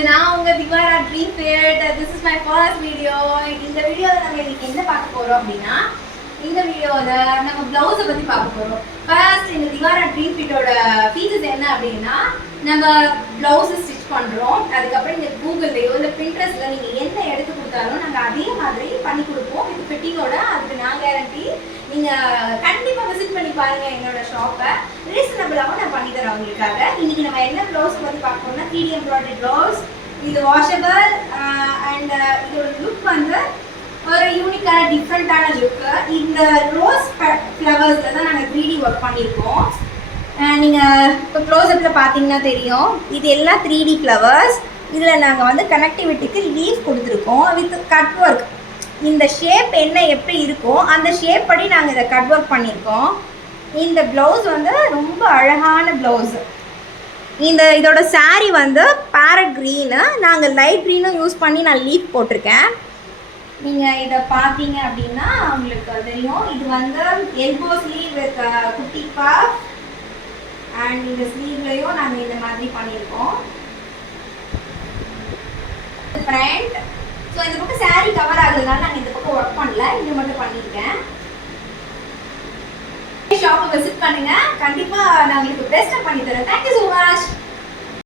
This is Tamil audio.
நான் உங்க திவாரா dream fit. This is my first video. இந்த வீடியோவில் நம்ம இன்னைக்கு என்ன பார்க்க போறோம் அப்படின்னா, இந்த வீடியோவில் நம்ம ப்ளவுஸை பற்றி பார்க்க போகிறோம். ஃபர்ஸ்ட் இந்த திவாரா ட்ரீம் ஃபிட்டோட ஃபீச்சர்ஸ் என்ன அப்படின்னா, நம்ம ப்ளவுஸை ஸ்டிச் பண்ணுறோம். அதுக்கப்புறம் இந்த கூகுள்லையோ இல்லை பின்ட்ரெஸ்ட்டில் நீங்கள் என்ன எடுத்து கொடுத்தாலும் நாங்கள் அதே மாதிரி பண்ணி கொடுப்போம். இது ஃபிட்டிங்கோட, அதுக்கு நான் கேரண்டி. நீங்கள் கண்டிப்பாக விசிட் பண்ணி பாருங்கள் என்னோட ஷாப்பை. ரீசனபிளாகவும் நான் பண்ணி தரேன் உங்களுக்காக. இன்றைக்கி நம்ம என்ன ப்ளவுஸை பற்றி பார்க்கணும்னா, 3D எம்ப்ராய்டரி ப்ளவுஸ். இது வாஷபிள் அண்ட் இதோட லுக் வந்து ஒரு யூனிக்கான டிஃப்ரெண்ட்டான லுக்கு. இந்த ரோஸ் ஃப்ளவர்ஸில் தான் நாங்கள் 3D ஒர்க் பண்ணியிருக்கோம். நீங்கள் இப்போ க்ளோஸ்அப்பில் பார்த்தீங்கன்னா தெரியும், இது எல்லாம் 3D ஃப்ளவர்ஸ். இதில் நாங்கள் வந்து கனெக்டிவிட்டிக்கு லீஃப் கொடுத்துருக்கோம் வித் கட் ஒர்க். இந்த ஷேப் என்ன எப்படி இருக்கோ அந்த ஷேப் படி நாங்கள் இதை கட் ஒர்க் பண்ணியிருக்கோம். இந்த ப்ளவுஸ் வந்து ரொம்ப அழகான ப்ளவுஸு. இதோட சாரீ வந்து பேரட் க்ரீனு, நாங்கள் லைட் க்ரீனும் யூஸ் பண்ணி நான் லீஃப் போட்டிருக்கேன். நீங்கள் இதை பார்த்தீங்க அப்படின்னா உங்களுக்கு தெரியும், இது வந்து எல்போ ஸ்லீவ் வித் குட்டி பஃப் அண்ட் இந்த ஸ்லீவ்லையும் நாங்கள் இந்த மாதிரி பண்ணியிருக்கோம். ஃப்ரண்ட். ஸோ இந்த பக்கம் சாரீ கவர் ஆகுறதுனால நாங்கள் இந்த பக்கம் ஒர்க் பண்ணல, இது மட்டும் பண்ணியிருக்கேன். ஷாப்பை விசிட் பண்ணுங்கள், கண்டிப்பாக நான் உங்களுக்கு பெஸ்ட்டாக பண்ணி தரேன். Thank you so much.